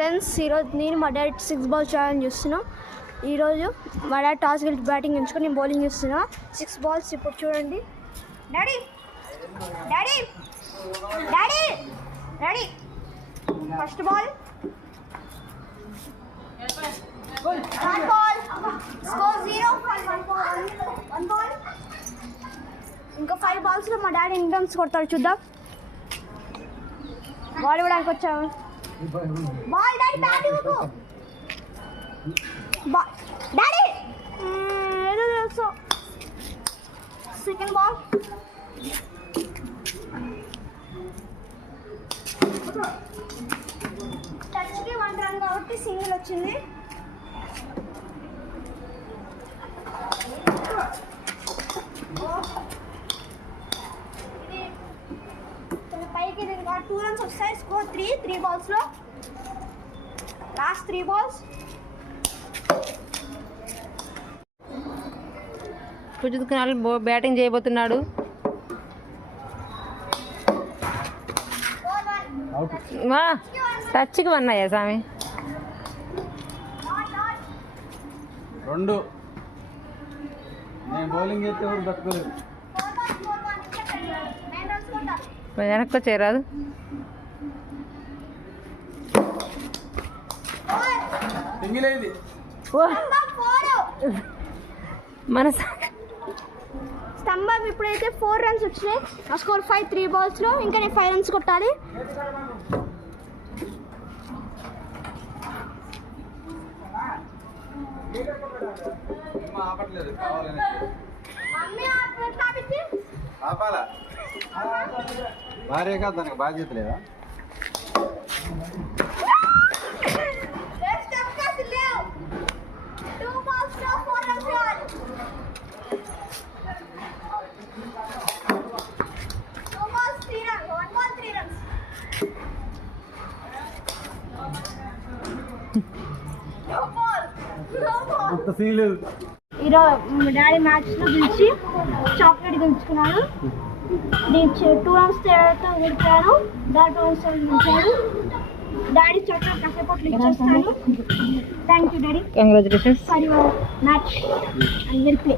ఫ్రెండ్స్, ఈరోజు నేను మా డాడీ 6 బాల్స్ ఛాలెంజ్ చేస్తున్నాం. ఈరోజు మా డాడీ టాస్ గెలిచి బ్యాటింగ్ ఎంచుకొని నేను బౌలింగ్ చేస్తున్నా. 6 బాల్స్ ఇప్పుడు చూడండి. Daddy daddy daddy daddy first ball, one ball, score 0, 1 ball. ఇంకా 5 బాల్స్లో మా డాడీ ఎన్ని రన్స్ కొడతాడు చూద్దాం. బాల్ ఇవ్వడానికి వచ్చాము. బాల్ డాడీ, బ్యాట్ ఇవ్వకు. డాడీ ఏదో తెలుసు. సెకండ్ బాల్, టచ్కి 1 రన్ కాబట్టి సింగిల్ వచ్చింది. పైకి 2 రన్స్ వస్తాయి. స్కోర్ 3 బాల్స్లో. Last 3 balls. Sujith Kunal batting చేయబోతున్నాడు. టచ్కి 1 అయ్యా స్వామి. 2 నేను బౌలింగ్ చేస్తే ఎవరు బతకలేదు. వెనక్కి చేరాదు. మన స్తంభం ఇప్పుడైతే 4 రన్స్ వచ్చినాయి. ఆ స్కోర్ 5 3 బాల్స్లో. ఇంకా నేను 5 రన్స్ కొట్టాలి. ఆపాలా భార్యగా దానికి బాధ్యత లేదా? ఈరోజు మా డాడీ మ్యాచ్లో పిలిచి చాక్లెట్ గెలుచుకున్నాడు. నేను 2 రన్స్ తేడాతో గెలిచాను. డాడీ 2 రన్స్ గెలిచాడు. డాడీ చాక్లెట్ కాసేపట్లో ఇచ్చేస్తాను. Thank you daddy. Congratulations for your match and will play.